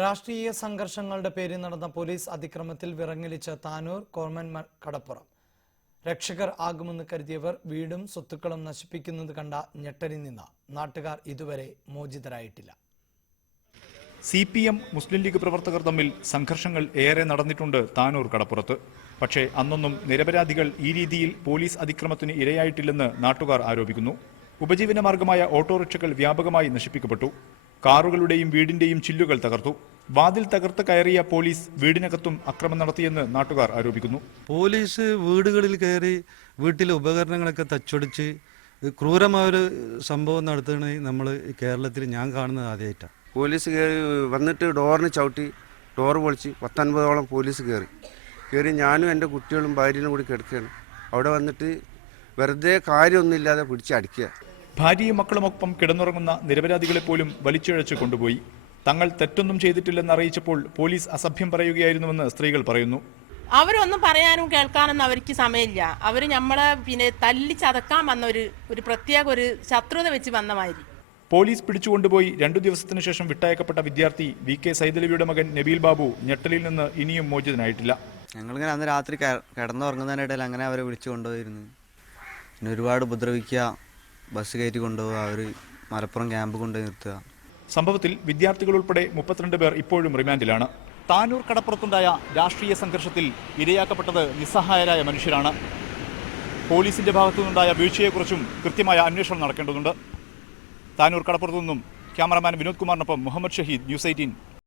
രാഷ്ട്രീയ സംഘർഷങ്ങളുടെ പേരിൽ നടന്ന പോലീസ് അതിക്രമത്തിൽ വിറങ്ങലിച്ച താനൂർ കോർമൻ കടപ്പുറം. രക്ഷകർ ആകുമെന്ന് കരുതിയവർ വീടും സ്വത്തുക്കളും നശിപ്പിക്കുന്നത് കണ്ട ഞെട്ടലിൽ നിന്ന് നാട്ടുകാർ ഇതുവരെ മോചിതരായിട്ടില്ല. CPM മുസ്ലിം ലീഗ് പ്രവർത്തകർ തമ്മിൽ സംഘർഷങ്ങൾ ഏറെ നടന്നിട്ടുണ്ട് താനൂർ കടപ്പുറത്ത്. പക്ഷേ അന്നൊന്നും നിരപരാധികൾ ഈ രീതിയിൽ പോലീസ് അതിക്രമത്തിന് ഇരയായിട്ടില്ലെന്ന് നാട്ടുകാർ ആരോപിക്കുന്നു. ഉപജീവന മാർഗമായ ഓട്ടോറിക്ഷകൾ വ്യാപകമായി നശിപ്പിക്കപ്പെട്ടു. കാറുകളുടെയും വീടിന്റെയും ചില്ലുകൾ തകർത്തു. വാതിൽ തകർത്ത് കയറിയ പോലീസ് വീടിനകത്തും അക്രമം നടത്തിയെന്ന് നാട്ടുകാർ ആരോപിക്കുന്നു. പോലീസ് വീടുകളിൽ കയറി വീട്ടിലെ ഉപകരണങ്ങളൊക്കെ തച്ചൊടിച്ച് ക്രൂരമായ ഒരു സംഭവം നടത്തുന്നത് നമ്മൾ കേരളത്തിൽ ഞാൻ കാണുന്നത് ആദ്യമായിട്ടാണ്. പോലീസ് കയറി വന്നിട്ട് ഡോറിന് ചവിട്ടി ഡോറ് പൊളിച്ച് 19ഓളം പോലീസ് കയറി ഞാനും എൻ്റെ കുട്ടികളും ഭാര്യയും കൂടി കിടക്കുകയാണ്. അവിടെ വന്നിട്ട് വെറുതെ കാര്യമൊന്നുമില്ലാതെ പിടിച്ചടിക്കുക. ഭാര്യയും മക്കളുമൊപ്പം കിടന്നുറങ്ങുന്ന നിരപരാധികളെ പോലും വലിച്ചിഴച്ച് കൊണ്ടുപോയി. തങ്ങൾ തെറ്റൊന്നും ചെയ്തിട്ടില്ലെന്ന് അറിയിച്ചപ്പോൾ പോലീസ് അസഭ്യം പറയുകയായിരുന്നുവെന്ന് സ്ത്രീകൾ പറയുന്നു. അവരൊന്നും പറയാനും കേൾക്കാനൊന്നും അവർക്ക് സമയമില്ല. അവർ നമ്മളെ തല്ലി ചതക്കാൻ വന്ന ഒരു പ്രത്യേക ഒരു ശത്രുത വെച്ച് വന്ന മാതിരി. പോലീസ് പിടിച്ചുകൊണ്ടുപോയി 2 ദിവസത്തിനു ശേഷം വിട്ടയക്കപ്പെട്ട വിദ്യാർത്ഥി VK സൈദലവിയുടെ മകൻ നബീൽ ബാബു ഞെട്ടലിൽ നിന്ന് ഇനിയും മോചിതനായിട്ടില്ല. ഞങ്ങളിങ്ങനെ അന്ന് രാത്രി കിടന്നുറങ്ങുന്നതിനിടയിൽ അങ്ങനെ അവരെ വിളിച്ചു കൊണ്ടുപോയിരുന്നു. പിന്നെ ഒരുപാട് ഉപദ്രവിക്കുക, ബസ് കയറ്റി കൊണ്ടുപോകുക, അവർ മലപ്പുറം ക്യാമ്പ് കൊണ്ടുപോയി നിർത്തുക. സംഭവത്തിൽ വിദ്യാർത്ഥികൾ ഉൾപ്പെടെ 32 പേർ ഇപ്പോഴും റിമാൻഡിലാണ്. താനൂർ കടപ്പുറത്തുണ്ടായ രാഷ്ട്രീയ സംഘർഷത്തിൽ ഇരയാക്കപ്പെട്ടത് നിസ്സഹായരായ മനുഷ്യരാണ്. പോലീസിന്റെ ഭാഗത്തുനിന്നുണ്ടായ വീഴ്ചയെക്കുറിച്ചും കൃത്യമായ അന്വേഷണം നടക്കേണ്ടതുണ്ട്. താനൂർ കടപ്പുറത്തു നിന്നും ക്യാമറമാൻ വിനോദ് കുമാറിനൊപ്പം മുഹമ്മദ് ഷഹീദ്, News 18